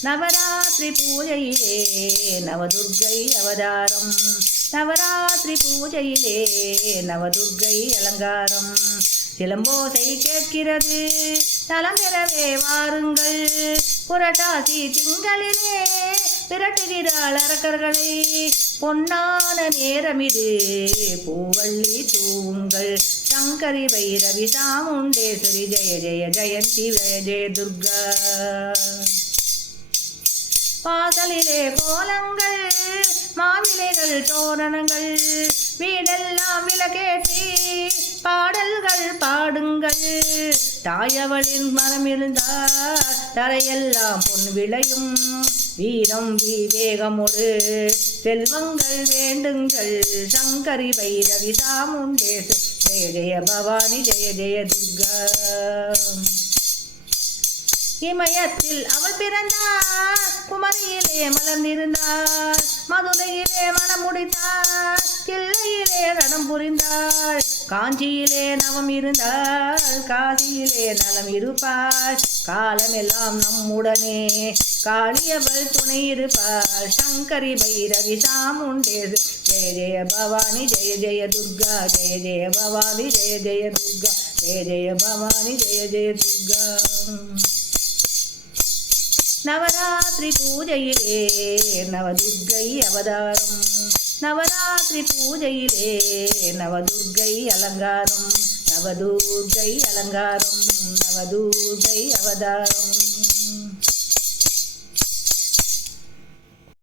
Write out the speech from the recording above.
நவராத்திரி பூஜையிலே நவதுர்க்கை அவதாரம். நவராத்திரி பூஜையிலே நவதுர்க்கை அலங்காரம். சிலம்போசை கேட்கிறது நலம் பெறவே வாருங்கள். புரட்டாசி திங்களிலே விரட்டுகிறாள் அரக்கர்களை. பொன்னான நேரமிது பூவள்ளி தூவுங்கள். சங்கரி பைரவி சாமுண்டேஸ்வரி ஜெய ஜெய ஜெயந்தி ஜெய ஜெய துர்கா. வாசலிலே கோலங்கள் மாவிலைகள் தோரணங்கள். வீடெல்லாம் விளக்கேற்றி பாடல்கள் பாடுங்கள். தாயவளின் மனம் இருந்தால் தரையெல்லாம் பொன் விளையும். வீரம் விவேகமோடு செல்வங்கள் வேண்டுங்கள். சங்கரி பைரவி சாமுண்டேஸ்வரி ஜெய ஜெய பவானி ஜெய ஜெய துர்கா. இமயத்தில் அவள் பிறந்தாள். குமரியிலே மலர்ந்திருந்தாள். மதுரையிலே மனம் முடித்தாள். தில்லையிலே ரணம் புரிந்தாள். காஞ்சியிலே நவம் இருந்தாள். காசியிலே நலம் இருப்பாள். காலமெல்லாம் நம்முடனே காளியவள் துணை இருப்பாள். சங்கரி பைரவி சாமுண்டேஸ்வரி ஜெய ஜெய பவானி ஜெய ஜெய துர்கா. ஜெய ஜெய பவானி ஜெய ஜெய துர்கா. ஜெய ஜெய பவானி ஜெய ஜெய துர்கா. நவராத்திரி பூஜையிலே நவதுர்க்கை அவதாரம். நவராத்திரி பூஜையிலே நவதுர்க்கை அலங்காரம். நவதுர்க்கை அலங்காரம். நவதுர்க்கை அவதாரம்.